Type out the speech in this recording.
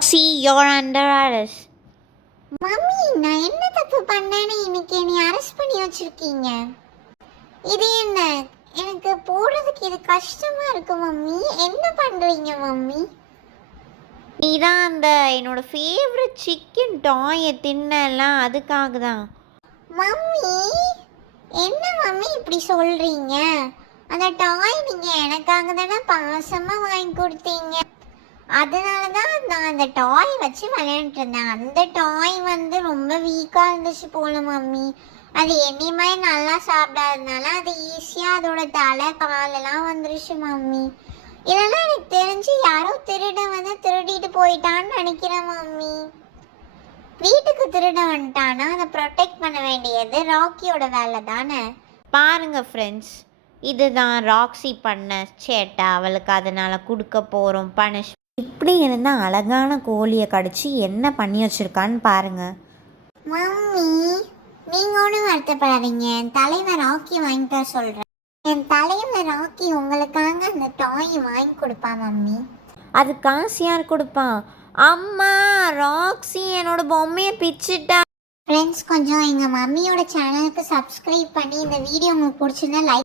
See, you're under arrest. Mummy, நான் என்ன தப்பு பண்ணேன்னு இன்னைக்கு என்னை அரெஸ்ட் பண்ணி வச்சிருக்கீங்க? இது என்ன? எனக்கு போடுறதுக்கு இது கஷ்டமா இருக்கு மம்மி. என்ன பண்றீங்க மம்மி? நீ தான் அந்த என்னோட ஃபேவரட் சிக்கன் டாயை தின்னலாம், அதுக்காக தான். மம்மி, என்ன மம்மி இப்படி சொல்றீங்க? அந்த டாய் நீங்க எனக்காக தானே பாசமா வாங்கி கொடுத்தீங்க. அதனால தான் நான் அந்த டாய் வச்சு விளையாண்டுட்டு இருந்தேன். அந்த டாய் வந்து ரொம்ப வீக்காக இருந்துச்சு போல மம்மி. அது என்னையுமே நல்லா சாப்பிடாததுனால அது ஈஸியாக அதோட தலை காலெல்லாம் வந்துருச்சு மம்மி. இல்லைன்னா எனக்கு தெரிஞ்சு யாரோ திருட வந்து திருடிட்டு போயிட்டான்னு நினைக்கிறேன் மம்மி. வீட்டுக்கு திருட வந்துட்டானா அதை ப்ரொடெக்ட் பண்ண வேண்டியது ராக்கியோட வேலை தானே. பாருங்க ஃப்ரெண்ட்ஸ், இதுதான் ராக்ஸி பண்ண சேட்டை. அவளுக்கு அதனால் கொடுக்க போகிறோம் பனிஷ். இப்படி இருந்தால் அழகான கோழியை கடிச்சு என்ன பண்ணி வச்சுருக்கான்னு பாருங்கள். மம்மி, நீங்கள் ஒன்றும் வருத்தப்படாதீங்க. என் தலைவர் ராக்கி வாங்கிட்டு வர சொல்கிறேன். என் தலைவர் ராக்கி உங்களுக்காக அந்த டாய் வாங்கி கொடுப்பான் மம்மி. அது காசு யார் கொடுப்பான்? அம்மா, ராக்ஸி என்னோட பொம்மையை பிச்சுட்டா. ஃப்ரெண்ட்ஸ், கொஞ்சம் எங்கள் மம்மியோட சேனலுக்கு சப்ஸ்கிரைப் பண்ணி இந்த வீடியோ உங்களுக்கு பிடிச்சிருந்தா லைக்